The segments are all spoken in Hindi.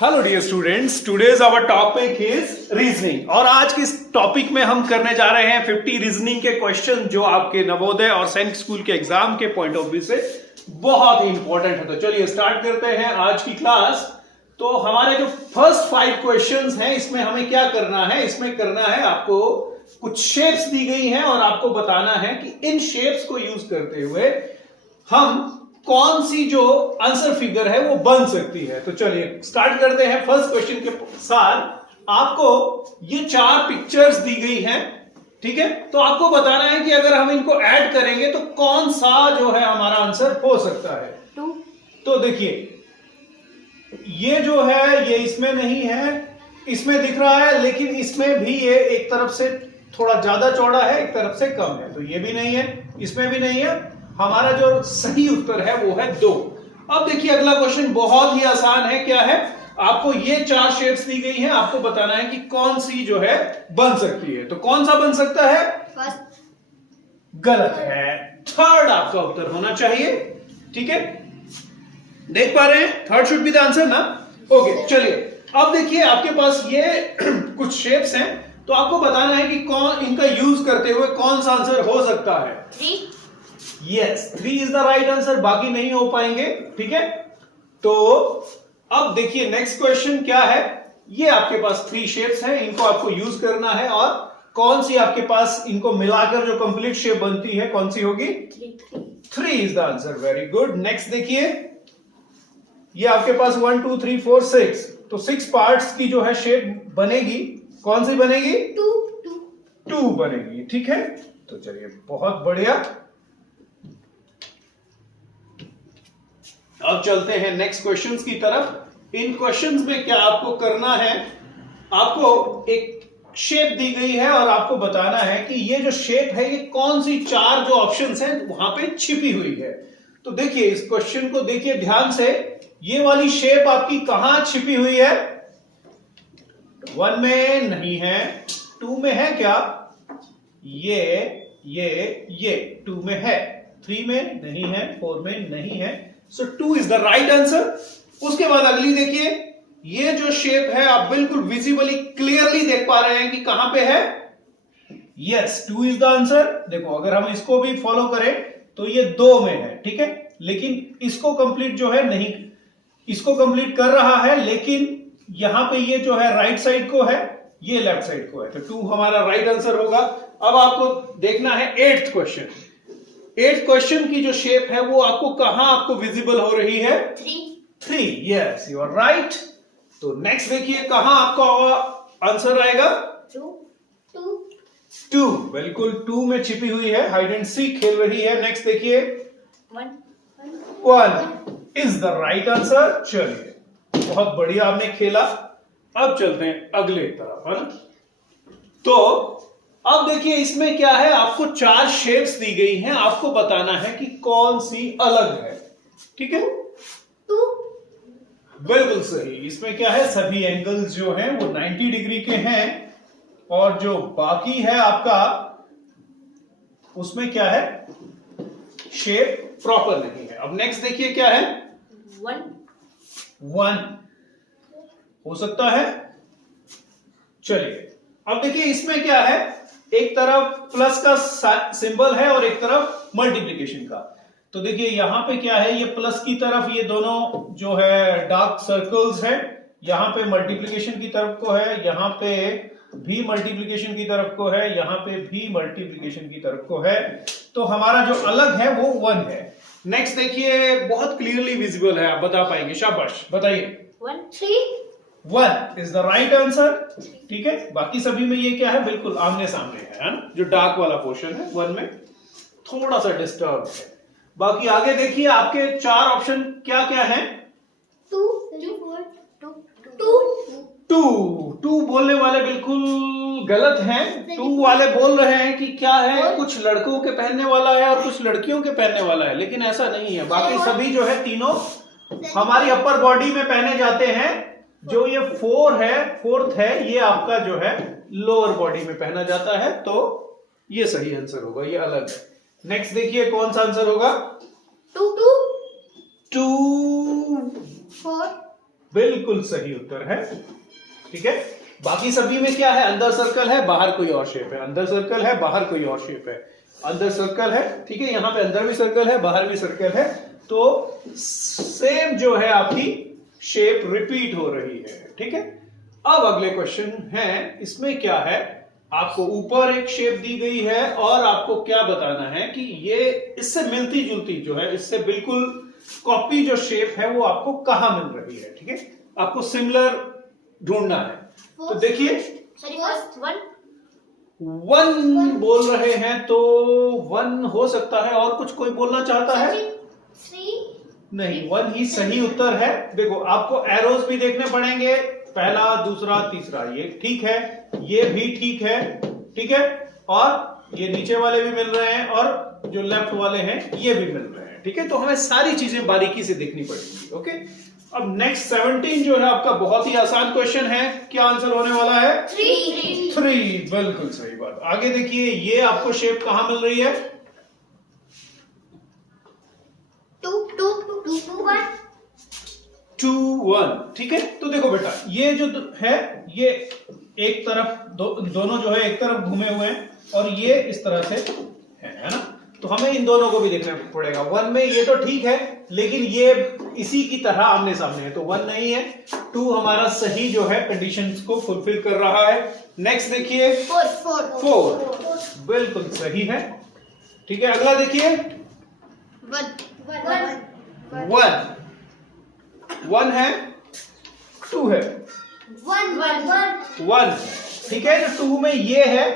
Hello dear students, today's our topic is reasoning. और आज के इस टॉपिक में हम करने जा रहे हैं 50 रीजनिंग के क्वेश्चन जो आपके नवोदय और सैनिक स्कूल के एग्जाम के पॉइंट ऑफ व्यू से बहुत ही इंपॉर्टेंट है। तो चलिए स्टार्ट करते हैं आज की क्लास। तो हमारे जो फर्स्ट 5 क्वेश्चंस हैं इसमें हमें क्या करना है, इसमें करना है आपको कुछ शेप्स दी गई हैं और आपको बताना है कि इन शेप्स को यूज करते हुए हम कौन सी जो आंसर फिगर है वो बन सकती है। तो चलिए स्टार्ट करते हैं फर्स्ट क्वेश्चन के साथ। आपको ये 4 पिक्चर्स दी गई हैं, ठीक है। तो आपको बताना है कि अगर हम इनको ऐड करेंगे तो कौन सा जो है हमारा आंसर हो सकता है। तो देखिए ये जो है ये इसमें नहीं है, इसमें दिख रहा है, लेकिन इसमें भी ये एक तरफ से थोड़ा ज्यादा चौड़ा है, एक तरफ से कम है। तो ये भी नहीं है, इसमें भी नहीं है। हमारा जो सही उत्तर है वो है 2। अब देखिए अगला क्वेश्चन बहुत ही आसान है। क्या है, आपको ये 4 शेप्स दी गई हैं, आपको बताना है कि कौन सी जो है बन सकती है। तो कौन सा बन सकता है? फर्स्ट गलत है, थर्ड आपका उत्तर होना चाहिए, ठीक है। देख पा रहे हैं, third should be the answer ना। ओके चलिए अब देखिए आपके पास ये कुछ शेप्स हैं, तो आपको बताना है कि कौन इनका यूज करते हुए कौन सा आंसर हो सकता है। 3 yes, 3 is the right answer, बाकी नहीं हो पाएंगे, ठीक है। तो अब देखिए नेक्स्ट क्वेश्चन क्या है। ये आपके पास 3 शेप्स हैं, इनको आपको यूज करना है और कौन सी आपके पास इनको मिलाकर जो कंप्लीट शेप बनती है कौन सी होगी? 3 is the answer, very good. Next देखिए ये आपके पास 1 2 3 4 6, तो 6 पार्ट्स की जो है शेप बनेगी, कौन सी बनेगी? 2 बनेगी, ठीक है। तो चलिए बहुत बढ़िया। अब चलते हैं नेक्स्ट क्वेश्चंस की तरफ। इन क्वेश्चंस में क्या आपको करना है, आपको एक शेप दी गई है और आपको बताना है कि ये जो शेप है ये कौन सी 4 जो ऑप्शंस हैं वहां पे छिपी हुई है। तो देखिए इस क्वेश्चन को देखिए ध्यान से, ये वाली शेप आपकी कहां छिपी हुई है? 1 में नहीं है, 2 में है क्या? ये 2 में है, 3 में नहीं है, 4 में नहीं है। सो 2 इज द राइट आंसर। उसके बाद अगली देखिए, ये जो शेप है आप बिल्कुल विजिबली क्लियरली देख पा रहे हैं कि कहां पे है। Yes, 2 is the answer. देखो अगर हम इसको भी फॉलो करें तो ये 2 में है, ठीक है, लेकिन इसको कंप्लीट जो है नहीं, इसको कंप्लीट कर रहा है, लेकिन यहां पे ये जो है राइट साइड को है, ये लेफ्ट साइड को है। तो 2 हमारा राइट आंसर होगा। अब आपको देखना है 8th क्वेश्चन। 8th क्वेश्चन की जो शेप है वो आपको कहां आपको विजिबल हो रही है? 3। Yes, you are right. तो नेक्स्ट देखिए कहां आपका आंसर आएगा? 2 बिल्कुल 2 में छिपी हुई है, हाइड एंड सीक खेल रही है। नेक्स्ट देखिए 1 इज द राइट आंसर। चलिए बहुत बढ़िया आपने खेला। अब चलते हैं अगले तरफ, है ना। तो अब देखिए इसमें क्या है, आपको 4 शेप्स दी गई हैं, आपको बताना है कि कौन सी अलग है, ठीक है। 2 बिल्कुल सही। इसमें क्या है, सभी एंगल्स जो हैं वो 90 डिग्री के हैं और जो बाकी है आपका उसमें क्या है, शेप प्रॉपर नहीं है। अब नेक्स्ट देखिए क्या है, 1 हो सकता है। चलिए अब देखिए इसमें क्या है, एक तरफ प्लस का सिंबल है और एक तरफ मल्टीप्लिकेशन का। तो देखिए यहां पे क्या है, ये प्लस की तरफ ये दोनों जो है डार्क सर्कल्स है, यहां पे मल्टीप्लिकेशन की तरफ को है, यहां पे भी मल्टीप्लिकेशन की तरफ को है, यहां पे भी मल्टीप्लिकेशन की तरफ को है। तो हमारा जो अलग है वो 1 है। नेक्स्ट देखिए बहुत क्लियरली विजिबल है, आप बता पाएंगे, शाबाश बताइए। 1 इज द राइट आंसर, ठीक है। बाकी सभी में ये क्या है, बिल्कुल आमने सामने है ना। जो डार्क वाला पोर्शन है 1 में थोड़ा सा डिस्टर्ब है। बाकी आगे देखिए आपके 4 ऑप्शन क्या क्या हैं। 2 बोलने वाले बिल्कुल गलत हैं। 2 वाले बोल रहे हैं कि क्या है, कुछ लड़कों के पहनने वाला है और कुछ लड़कियों के पहनने वाला है, लेकिन ऐसा नहीं है। बाकी सभी जो है तीनों हमारी अपर बॉडी में पहने जाते हैं। जो ये 4th है ये आपका जो है लोअर बॉडी में पहना जाता है। तो ये सही आंसर होगा, ये अलग है। नेक्स्ट देखिए कौन सा आंसर होगा। 2 2 4 बिल्कुल सही उत्तर है। ठीक है, बाकी सभी में क्या है, अंदर सर्कल है, बाहर कोई और शेप है, अंदर सर्कल है, बाहर कोई और शेप है, अंदर सर्कल है, ठीक है, यहां पे अंदर भी सर्कल है, बाहर भी सर्कल है, तो सेम जो है आपकी शेप रिपीट हो रही है। ठीक है, अब अगले क्वेश्चन है, इसमें क्या है, आपको ऊपर एक शेप दी गई है और आपको क्या बताना है कि ये इससे मिलती जुलती जो है, इससे बिल्कुल कॉपी जो शेप है वो आपको कहां मिल रही है। ठीक है, आपको सिमिलर ढूंढना है। तो देखिए, वन बोल रहे हैं तो वन हो सकता है, और कुछ कोई बोलना चाहता है? नहीं, वन ही सही उत्तर है। देखो, आपको एरोज भी देखने पड़ेंगे, पहला, दूसरा, तीसरा, ये ठीक है, ये भी ठीक है, ठीक है, और ये नीचे वाले भी मिल रहे हैं, और जो लेफ्ट वाले हैं ये भी मिल रहे हैं। ठीक है, तो हमें सारी चीजें बारीकी से देखनी पड़ेगी। ओके, अब नेक्स्ट 17 जो है आपका बहुत ही आसान क्वेश्चन है। क्या आंसर होने वाला है? 3। बिल्कुल सही बात। आगे देखिए, ये आपको शेप कहां मिल रही है? 2 1। ठीक है, तो देखो बेटा, ये जो है ये एक तरफ दोनों जो है एक तरफ घूमे हुए हैं, और ये इस तरह से है ना, तो हमें इन दोनों को भी देखना पड़ेगा। 1 में ये तो ठीक है, लेकिन ये इसी की तरह आमने सामने है, तो 1 नहीं है। 2 हमारा सही जो है कंडीशंस को फुलफिल कर रहा है। नेक्स्ट देखिए, 4 बिल्कुल सही है। ठीक है, अगला देखिए, 1 है, 2 है, 1 ठीक है, तो 2 में ये है,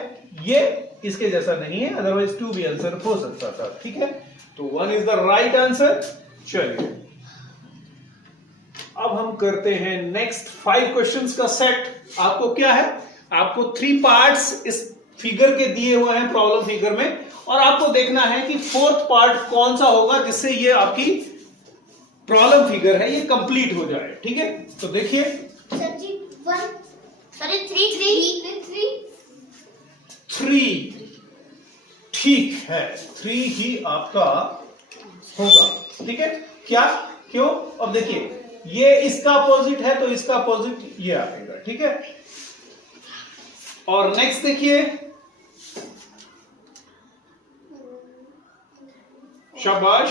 ये इसके जैसा नहीं है, अदरवाइज 2 भी आंसर हो सकता था। ठीक है, तो 1 इज द राइट आंसर। चलिए, अब हम करते हैं नेक्स्ट 5 क्वेश्चंस का सेट। आपको क्या है, आपको 3 पार्ट्स इस फिगर के दिए हुए हैं प्रॉब्लम फिगर में, और आपको देखना है कि 4th पार्ट कौन सा होगा जिससे ये आपकी प्रॉब्लम फिगर है ये कंप्लीट हो जाए। ठीक है, तो देखिए, 3 ठीक है, 3 ही आपका होगा। ठीक है, क्या, क्यों? अब देखिए, ये इसका अपोजिट है तो इसका अपोजिट ये आएगा। ठीक है, और नेक्स्ट देखिए, शाबाश,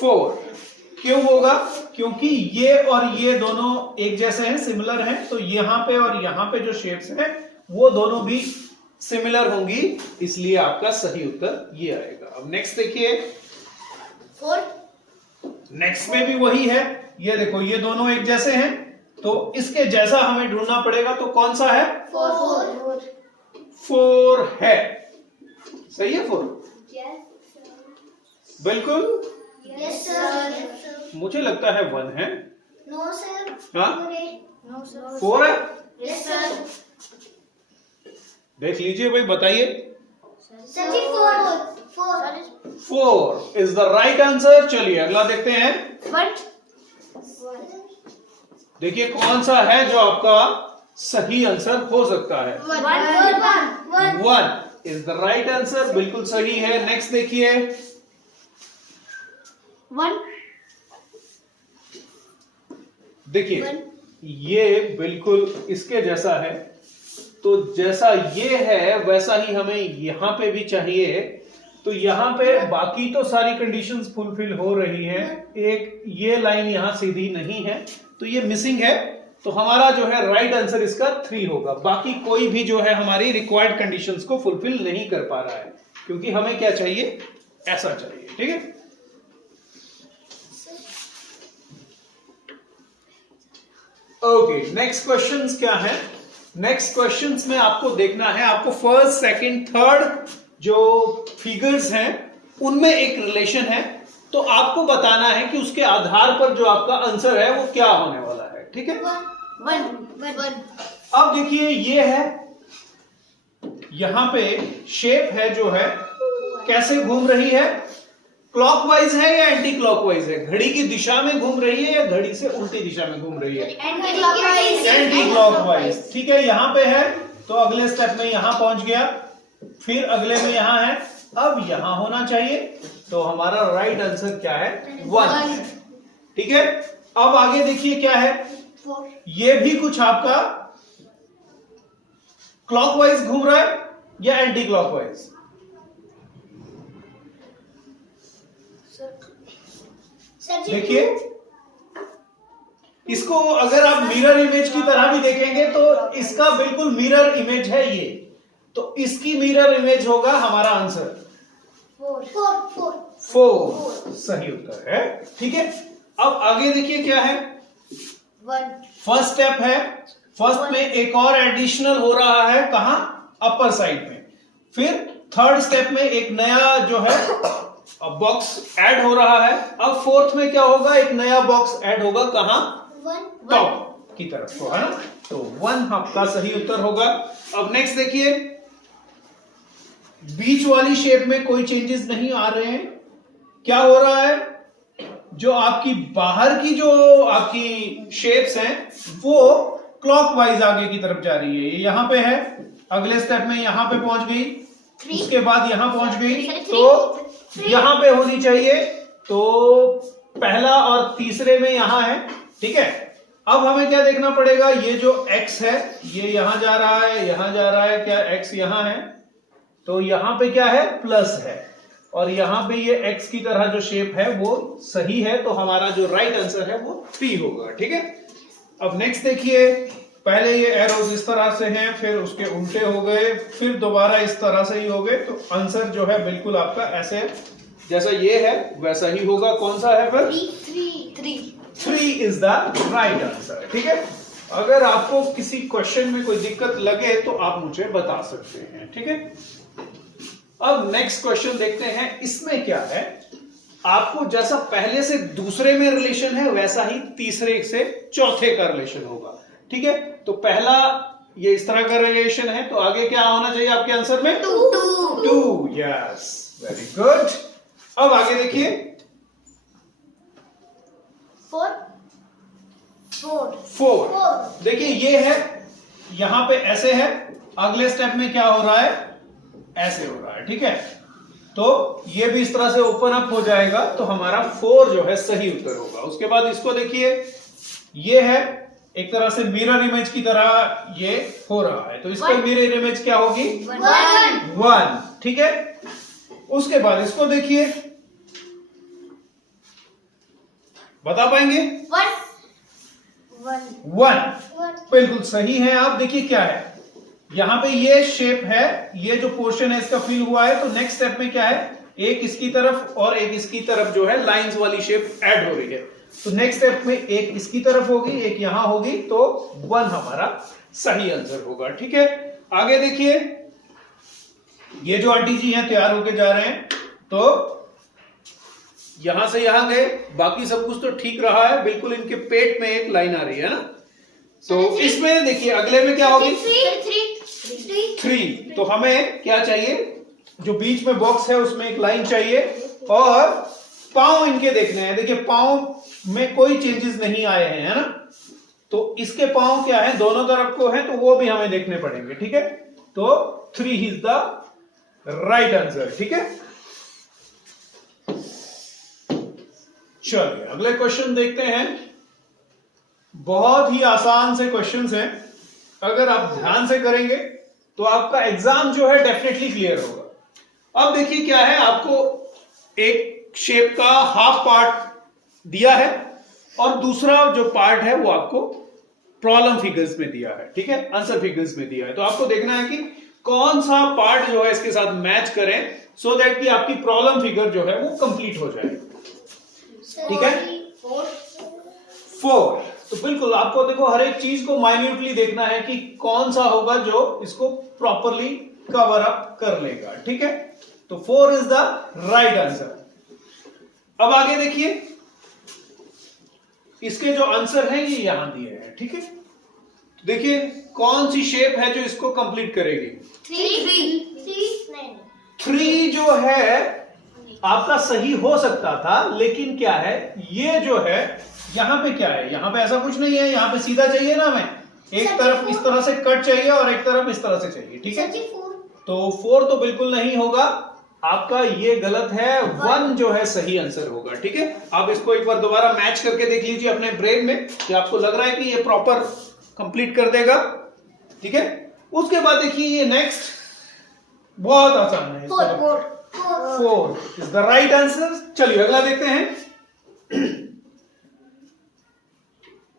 4 क्यों होगा? क्योंकि ये और ये दोनों एक जैसे हैं, सिमिलर हैं, तो यहां पे और यहां पे जो शेप्स हैं वो दोनों भी सिमिलर होंगी, इसलिए आपका सही उत्तर ये आएगा। अब नेक्स्ट देखिए, 4 नेक्स्ट में भी वही है, ये देखो, ये दोनों एक जैसे हैं, तो इसके जैसा हमें ढूंढना पड़ेगा, तो कौन सा है? 4 है, सही है 4 बिल्कुल। Yes, sir. मुझे लगता है 1 है। No, sir. हाँ? No, sir. 4 है, Yes, sir. देख लीजिए भाई, बताइए। Sir ji, 4. 4 is the right answer. चलिए अगला देखते हैं। 1. देखिए कौन सा है जो आपका सही आंसर हो सकता है। 1 इज द राइट आंसर, बिल्कुल सही है। नेक्स्ट देखिए, 1. देखिए ये बिल्कुल इसके जैसा है, तो जैसा ये है वैसा ही हमें यहां पे भी चाहिए। तो यहां पे बाकी तो सारी कंडीशंस फुलफिल हो रही हैं, एक ये लाइन यहां सीधी नहीं है, तो ये मिसिंग है, तो हमारा जो है राइट आंसर इसका 3 होगा। बाकी कोई भी जो है हमारी रिक्वायर्ड कंडीशंस को फुलफिल नहीं कर पा रहा है, क्योंकि हमें क्या चाहिए, ऐसा चाहिए। ठीक है, ओके, नेक्स्ट क्वेश्चंस क्या है? नेक्स्ट क्वेश्चंस में आपको देखना है, आपको फर्स्ट, सेकंड, थर्ड जो फिगर्स हैं उनमें एक रिलेशन है, तो आपको बताना है कि उसके आधार पर जो आपका आंसर है वो क्या होने वाला है। ठीक है, 1. अब देखिए ये है, यहां पे शेप है जो है कैसे घूम रही है, क्लॉकवाइज है या एंटी क्लॉकवाइज है, घड़ी की दिशा में घूम रही है या घड़ी से उल्टी दिशा में घूम रही है, एंटी क्लॉकवाइज। ठीक है, यहां पे है तो अगले स्टेप में यहां पहुंच गया, फिर अगले में यहां है, अब यहां होना चाहिए, तो हमारा राइट आंसर क्या है, 1 है। ठीक है, अब आगे देखिए क्या है, 4 ये भी कुछ आपका क्लॉकवाइज घूम रहा है या एंटी क्लॉकवाइज? सर जी देखिए इसको अगर आप मिरर इमेज की तरह भी देखेंगे तो इसका बिल्कुल मिरर इमेज है ये, तो इसकी मिरर इमेज होगा हमारा आंसर 4 सही उत्तर है। ठीक है, अब आगे देखिए क्या है, 1 फर्स्ट स्टेप है, फर्स्ट में एक और एडिशनल हो रहा है, कहां? अपर साइड में। फिर थर्ड स्टेप में एक नया जो है बॉक्स ऐड हो रहा है। अब फोर्थ में क्या होगा, एक नया बॉक्स ऐड होगा, कहां? 1 टॉप की तरफ को, है ना? तो 1 आपका सही उत्तर होगा। अब नेक्स्ट देखिए, बीच वाली शेप में कोई चेंजेस नहीं आ रहे हैं। क्या हो रहा है, जो आपकी बाहर की जो आपकी शेप्स हैं वो क्लॉकवाइज आगे की तरफ जा रही है। ये यहां पे है, अगले स्टेप में यहां पे पहुंच गई, उसके बाद यहां पहुंच गई, तो यहां पे होनी चाहिए। तो पहला और तीसरे में यहां है। ठीक है, अब हमें क्या देखना पड़ेगा, ये जो x है ये यहां जा रहा है, यहां जा रहा है, क्या x यहां है? तो यहां पे क्या है, प्लस है, और यहां पे ये x की तरह जो शेप है वो सही है, तो हमारा जो राइट आंसर है वो 3 होगा। ठीक है, अब नेक्स्ट देखिए, पहले ये एरोज इस तरह से हैं, फिर उसके उल्टे हो गए, फिर दोबारा इस तरह से ही हो गए, तो आंसर जो है बिल्कुल आपका ऐसे जैसा ये है वैसा ही होगा। कौन सा है फिर? 3 इज द राइट आंसर। ठीक है, अगर आपको किसी क्वेश्चन में कोई दिक्कत लगे तो आप मुझे बता सकते हैं। ठीक है, अब नेक्स्ट क्वेश्चन देखते हैं। इसमें क्या है, आपको जैसा पहले से दूसरे में रिलेशन है वैसा ही तीसरे से चौथे का रिलेशन होगा। ठीक है, तो पहला ये इस तरह का रिलेशन है, तो आगे क्या होना चाहिए आपके आंसर में? 2। Yes, very good. अब आगे देखिए, 4 देखिए ये है, यहां पे ऐसे है, अगले स्टेप में क्या हो रहा है, ऐसे हो रहा है। ठीक है, तो ये भी इस तरह से ओपन अप हो जाएगा, तो हमारा 4 जो है सही उत्तर होगा। उसके बाद इसको देखिए, ये है एक तरह से मिरर इमेज की तरह ये हो रहा है, तो इसका मिरर इमेज क्या होगी? 1। ठीक है, उसके बाद इसको देखिए, बता पाएंगे? 1 बिल्कुल सही है। आप देखिए क्या है, यहां पे ये शेप है, ये जो पोर्शन है इसका फिल हुआ है, तो नेक्स्ट स्टेप में क्या है, एक इसकी तरफ और एक इसकी तरफ जो है लाइंस वाली शेप ऐड हो रही है, तो नेक्स्ट स्टेप में एक इसकी तरफ होगी, एक यहां होगी, तो 1 हमारा सही आंसर होगा। ठीक है, आगे देखिए, ये जो आंटी जी हैं तैयार होके जा रहे हैं, तो यहां से यहां गए, बाकी सब कुछ तो ठीक रहा है, बिल्कुल इनके पेट में एक लाइन आ रही है ना, तो इसमें देखिए अगले में क्या होगी? 3। तो हमें क्या चाहिए, जो बीच में बॉक्स है उसमें एक लाइन चाहिए, और पांव इनके देखने हैं। देखिए पांव में कोई चेंजेस नहीं आए हैं, है ना, तो इसके पांव क्या है, दोनों तरफ को है, तो वो भी हमें देखने पड़ेंगे। ठीक है, तो 3 इज द राइट आंसर। ठीक है, चलिए अगले क्वेश्चन देखते हैं। बहुत ही आसान से क्वेश्चंस हैं, अगर आप ध्यान से करेंगे तो आपका एग्जाम जो है डेफिनेटली क्लियर होगा। अब देखिए क्या है, आपको एक शेप का हाफ पार्ट दिया है और दूसरा जो पार्ट है वो आपको प्रॉब्लम फिगर्स में दिया है। ठीक है, आंसर फिगर्स में दिया है, तो आपको देखना है कि कौन सा पार्ट जो है इसके साथ मैच करें, सो दैट कि आपकी प्रॉब्लम फिगर जो है वो कंप्लीट हो जाए। ठीक है, 4। तो बिल्कुल आपको देखो हर एक चीज को माइन्यूटली देखना है कि कौन सा होगा जो इसको प्रॉपरली कवर अप कर लेगा। ठीक है, तो 4 इज द राइट आंसर। अब आगे देखिए, इसके जो आंसर हैं ये यहां दिए हैं। ठीक है, तो देखिए कौन सी शेप है जो इसको कंप्लीट करेगी? 3 जो है आपका सही हो सकता था, लेकिन क्या है, ये जो है यहां पे क्या है, यहां पे ऐसा कुछ नहीं है, यहां पे सीधा चाहिए ना हमें, एक तरफ इस तरह से कट चाहिए और एक तरफ इस तरह से चाहिए। ठीक है, तो 4 तो बिल्कुल नहीं होगा। आपका ये गलत है, 1 जो है सही आंसर होगा। ठीक है, आप इसको एक बार दोबारा मैच करके देख लीजिए अपने ब्रेन में कि आपको लग रहा है कि ये प्रॉपर कंप्लीट कर देगा। ठीक है, उसके बाद देखिए ये नेक्स्ट बहुत आसान है। 4 इज द राइट आंसर। चलिए अगला देखते हैं।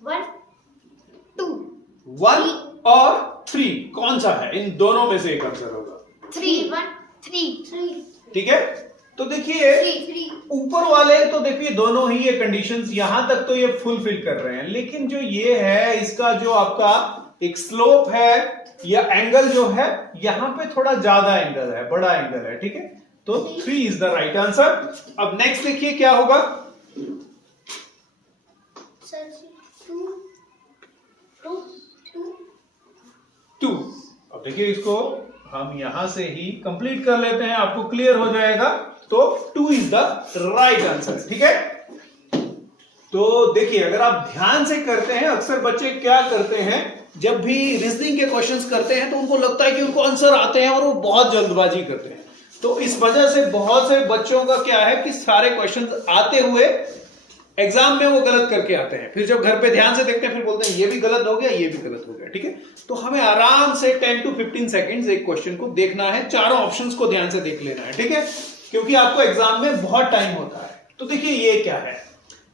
1 2 1 और 3 कौन सा है? इन दोनों में से एक आंसर होगा। 3 1 3 ठीक है, तो देखिए 3 ऊपर वाले तो देखिए दोनों ही ये कंडीशंस यहां तक तो ये फुलफिल कर रहे हैं, लेकिन जो ये है इसका जो आपका एक स्लोप है या एंगल जो है यहां पे थोड़ा ज्यादा एंगल है, बड़ा एंगल है। ठीक है, तो 3 इज द राइट आंसर। अब नेक्स्ट देखिए क्या होगा। सर 2 2। अब देखिए इसको हम यहां से ही कंप्लीट कर लेते हैं, आपको क्लियर हो जाएगा। तो 2 इज द राइट आंसर। ठीक है, तो देखिए अगर आप ध्यान से करते हैं, अक्सर बच्चे क्या करते हैं जब भी रीजनिंग के क्वेश्चंस करते हैं तो उनको लगता है कि उनको आंसर आते हैं और वो बहुत जल्दबाजी करते हैं। तो इस वजह से बहुत से बच्चों का क्या है कि सारे क्वेश्चंस आते हुए एग्जाम में वो गलत करके आते हैं, फिर जब घर पे ध्यान से देखते हैं फिर बोलते हैं ये भी गलत हो गया, ये भी गलत हो गया। ठीक है, तो हमें आराम से 10 to 15 सेकंड्स एक क्वेश्चन को देखना है, चारों ऑप्शंस को ध्यान से देख लेना है। ठीक है, क्योंकि आपको एग्जाम में बहुत टाइम होता है। तो देखिए ये क्या है,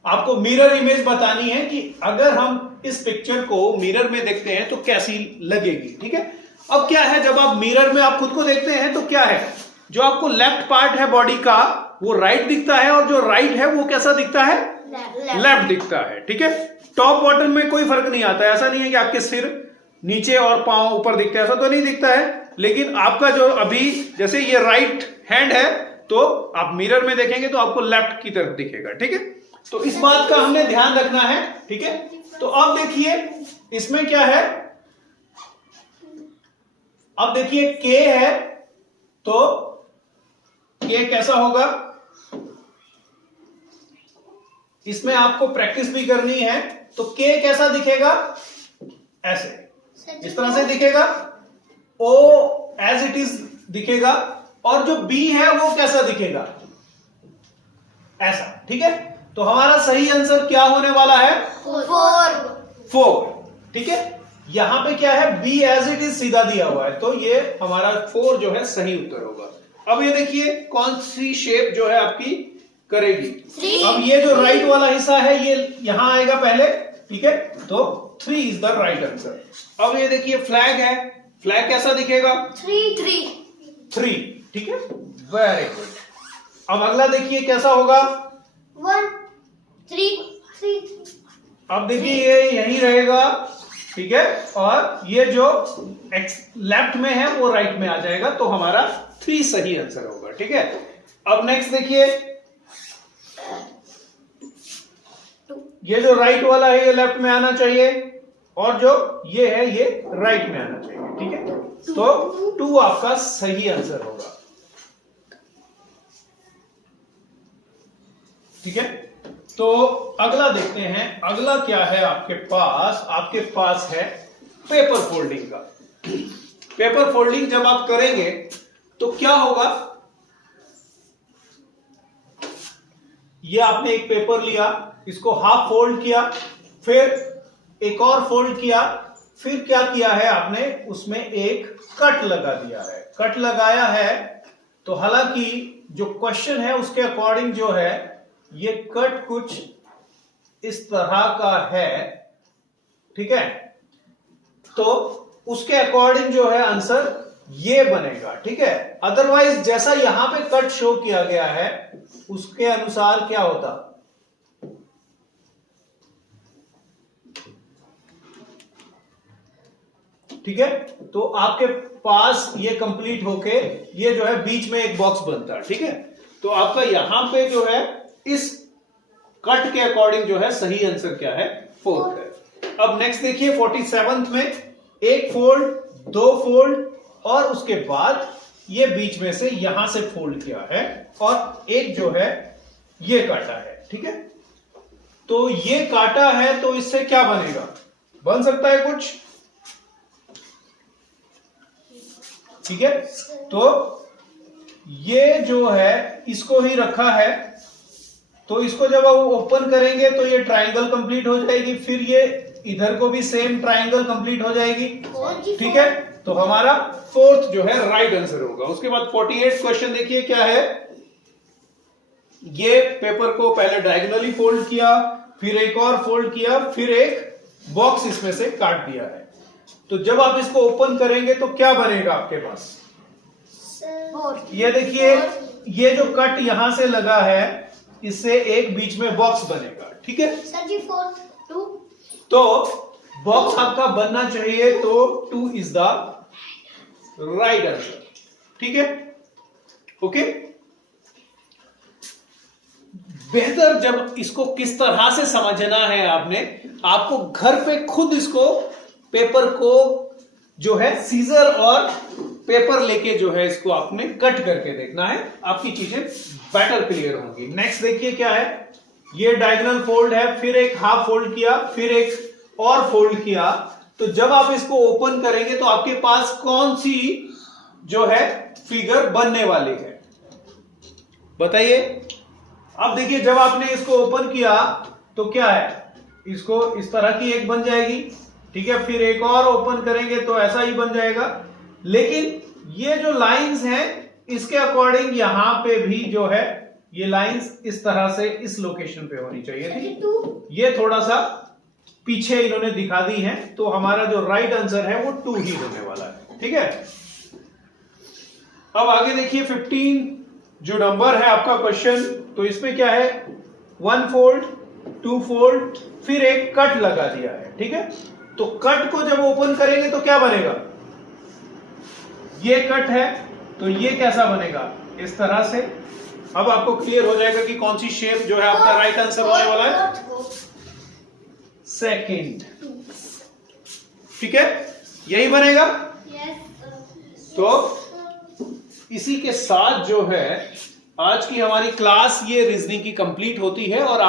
आपको मिरर इमेज बतानी है कि अगर हम इस पिक्चर को मिरर में देखते हैं तो कैसी लगेगी। ठीक है, अब क्या है जब आप मिरर में आप खुद को देखते हैं तो क्या है, जो आपको लेफ्ट पार्ट है बॉडी का वो राइट दिखता है और जो राइट है वो कैसा दिखता है, लेफ्ट दिखता है। ठीक है, टॉप बॉटम में कोई फर्क नहीं आता है, ऐसा नहीं है कि आपके सिर नीचे और पांव ऊपर दिखते हैं, ऐसा तो नहीं दिखता है। लेकिन आपका जो अभी जैसे ये राइट हैंड है तो आप मिरर में देखेंगे तो आपको लेफ्ट की तरफ दिखेगा। ठीक है, तो इस बात का हमने ध्यान रखना है। ठीक है, तो अब देखिए इसमें क्या है, अब देखिए के है तो के कैसा होगा, इसमें आपको प्रैक्टिस भी करनी है। तो के कैसा दिखेगा, ऐसे इस तरह से दिखेगा, ओ एज इट इज दिखेगा, और जो बी है वो कैसा दिखेगा, ऐसा। ठीक है, तो हमारा सही आंसर क्या होने वाला है, 4। ठीक है, यहां पे क्या है, बी एज इट इज सीधा दिया हुआ है, तो ये हमारा 4 जो है सही उत्तर होगा। अब ये देखिए कौन सी शेप जो है आपकी करेगी। अब ये जो राइट वाला हिस्सा है ये यहां आएगा पहले। ठीक है, तो 3 इज द राइट आंसर। अब ये देखिए फ्लैग है, फ्लैग कैसा दिखेगा, 3। ठीक है, वेरी गुड। अब अगला देखिए कैसा होगा, 1 3 अब देखिए ये यही रहेगा। ठीक है, और ये जो लेफ्ट में है वो राइट में आ जाएगा, तो हमारा 3 सही आंसर होगा। ठीक है, अब नेक्स्ट देखिए ये जो राइट वाला है ये लेफ्ट में आना चाहिए और जो ये है ये राइट में आना चाहिए। ठीक है, तो 2 आपका सही आंसर होगा। ठीक है, तो अगला देखते हैं, अगला क्या है आपके पास है पेपर फोल्डिंग का। पेपर फोल्डिंग जब आप करेंगे तो क्या होगा, ये आपने एक पेपर लिया, इसको हाफ फोल्ड किया, फिर एक और फोल्ड किया, फिर क्या किया है आपने, उसमें एक कट लगा दिया है। कट लगाया है तो हालांकि जो क्वेश्चन है उसके अकॉर्डिंग जो है ये कट कुछ इस तरह का है। ठीक है, तो उसके अकॉर्डिंग जो है आंसर ये बनेगा। ठीक है, अदरवाइज जैसा यहां पे कट शो किया गया है उसके अनुसार क्या होता, ठीक है, तो आपके पास ये कंप्लीट होके ये जो है बीच में एक बॉक्स बनता है। ठीक है, तो आपका यहां पे जो है इस कट के अकॉर्डिंग जो है सही आंसर क्या है, 4 है। अब नेक्स्ट देखिए 47th में एक फोल्ड, 2 फोल्ड और उसके बाद ये बीच में से यहां से फोल्ड किया है और एक जो है ये काटा है। ठीक है, तो ये काटा है तो इससे क्या बनेगा, बन सकता है कुछ। ठीक है, तो ये जो है इसको ही रखा है, तो इसको जब आप ओपन करेंगे तो ये ट्राइंगल कंप्लीट हो जाएगी, फिर ये इधर को भी सेम ट्राइंगल कंप्लीट हो जाएगी। ठीक है, तो हमारा फोर्थ जो है राइट आंसर होगा। उसके बाद 48 क्वेश्चन देखिए क्या है। ये पेपर को पहले डायगोनली फोल्ड किया, फिर एक और फोल्ड किया, फिर एक बॉक्स इसमें से काट दिया है। तो जब आप इसको ओपन करेंगे तो क्या बनेगा आपके पास? ये देखिए, ये जो कट यहां से लगा है इससे एक बीच में बॉक्स बनेगा। ठीक है सर जी, 4 2। तो बॉक्स आपका बनना चाहिए, तो 2 इज द राइट आंसर। ठीक है, ओके। बेहतर जब इसको किस तरह से समझना है आपको घर पे खुद इसको पेपर को जो है सीजर और पेपर लेके जो है इसको आपने कट करके देखना है, आपकी चीजें बेटर क्लियर होंगी। नेक्स्ट देखिए क्या है। ये डायगोनल फोल्ड है, फिर एक हाफ फोल्ड किया, फिर एक और फोल्ड किया। तो जब आप इसको ओपन करेंगे तो आपके पास कौन सी जो है फिगर बनने वाली है, बताइए। अब देखिए, जब आपने इसको ओपन किया तो क्या है, इसको इस तरह की एक बन जाएगी। ठीक है, फिर एक और ओपन करेंगे तो ऐसा ही बन जाएगा। लेकिन ये जो लाइंस हैं इसके अकॉर्डिंग यहां पे भी जो है ये लाइंस इस तरह से इस लोकेशन पे होनी चाहिए थी। ये थोड़ा सा पीछे इन्होंने दिखा दी है, तो हमारा जो राइट आंसर है वो 2 ही होने वाला है। ठीक है, अब आगे देखिए 15 जो नंबर है आपका क्वेश्चन, तो इसमें क्या है, 1 फोल्ड 2 फोल्ड फिर एक कट लगा दिया है। ठीक है, तो कट को जब ओपन करेंगे तो क्या बनेगा, ये कट है तो ये कैसा बनेगा, इस तरह से। अब आपको क्लियर हो जाएगा कि कौन सी शेप जो है आपका राइट आंसर होने वाला है, सेकंड। ठीक है, यही बनेगा। तो इसी के साथ जो है आज की हमारी क्लास ये रीजनिंग की कंप्लीट होती है और